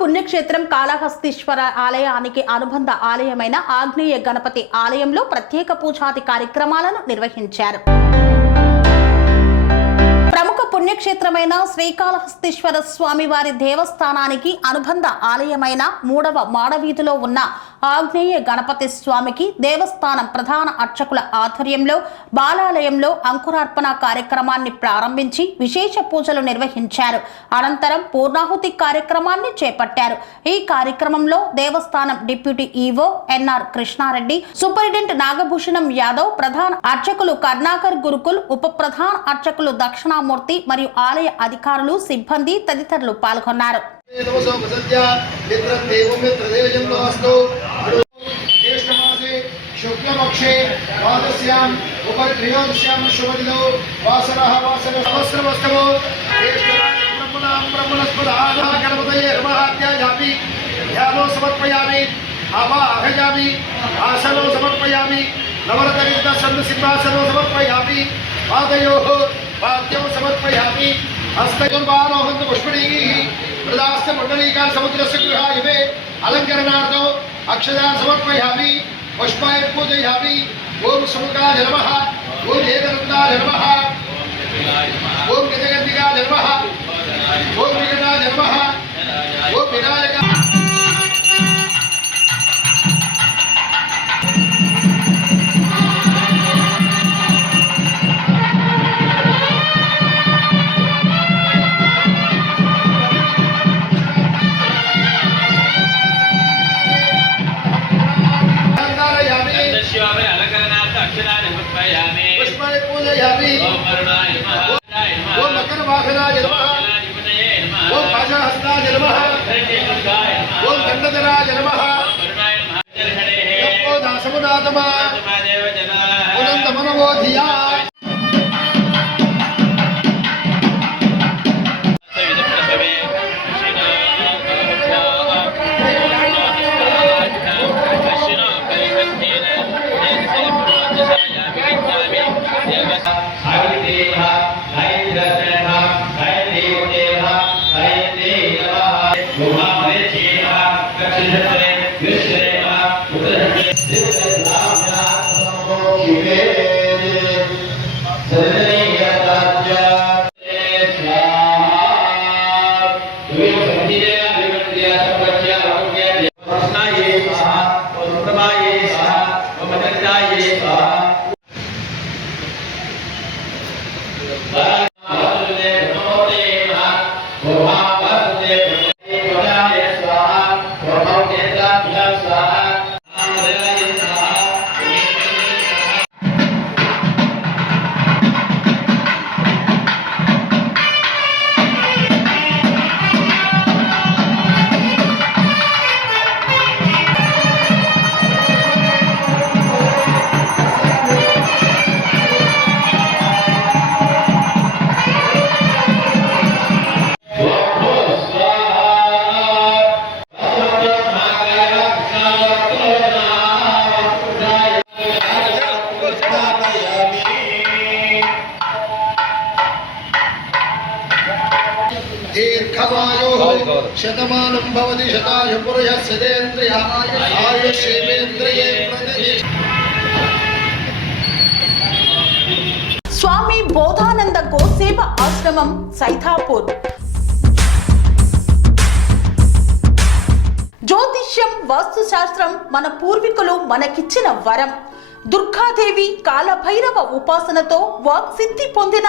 పుణ్యక్షేత్రం కాళహస్తీశ్వర ఆలయానికి అనుబంధ ఆలయమైన ఆగ్నేయ గణపతి ఆలయంలో ప్రత్యేక పూజాది కార్యక్రమాలను నిర్వహించారు. ప్రముఖ పుణ్యక్షేత్రమైన శ్రీకాళహస్తీశ్వర స్వామి వారి దేవస్థానానికి అనుబంధ ఆలయమైన మూడవ మాడవీధిలో ఉన్న ఆగ్నేయ గణపతి స్వామికి దేవస్థానం ప్రధాన అర్చకుల ఆధ్వర్యంలో బాలాలయంలో అంకురార్పణ కార్యక్రమాన్ని ప్రారంభించి విశేష పూజలు నిర్వహించారు. అనంతరం పూర్ణాహుతి కార్యక్రమాన్ని చేపట్టారు. ఈ కార్యక్రమంలో దేవస్థానం deputy EO NR Krishna Reddy superintendent Nagabhushanam Yadav ప్రధాన అర్చకులు కర్ణాకర్ గురుకుల్ ఉప ప్రధాన అర్చకులు దక్షిణామూర్తి మరియు ఆలయ అధికారులు సిబ్బంది తదితరులు పాల్గొన్నారు. शुक्लपक्षे द्वादश्याम् उपत्रयोदश्यां शुभदिनो, वासरः, वासर ज्येष्ठराज ब्रह्मणां ब्रह्मणस्पदानः गणपतये अध्यायामि ध्यानो समर्पयामि आवाहयामि आसनो समर्पयामि नवरतरिक्तसन्नसिंहासनो समर्पयामि पादयोः पाद्यौ समर्पयामि हस्तयोर्वारोहन्तु पुष्पणीः प्रदास्य मण्डलीकान् समुद्रस्य गृहायवे, अलङ्करणार्थौ अक्षदान् समर्पयामि పశ్మాయ పూజ ఓం సముద్రాయ నమ ఓం ఏకరందాయ నమ ఓం మకర వాహనాయ నమ. ఓం పాశాహస్తాయ నమ. ఓం దండధరాయ నమ. నమో దాసమునాథమా పునందమనవోధియా Thank you. Bye. Shatamanam Bhavati శతాయు పురుష ఆయుషేంద్రియే స్వామి బోధానంద గోసేవ ఆశ్రమం సైతాపూర్. జ్యోతిష్యం వాస్తుశాస్త్రం మన పూర్వీకులు మనకిచ్చిన వరం. దుర్గాదేవి కాలభైరవ ఉపాసనతో వాక్సిద్ధి పొందిన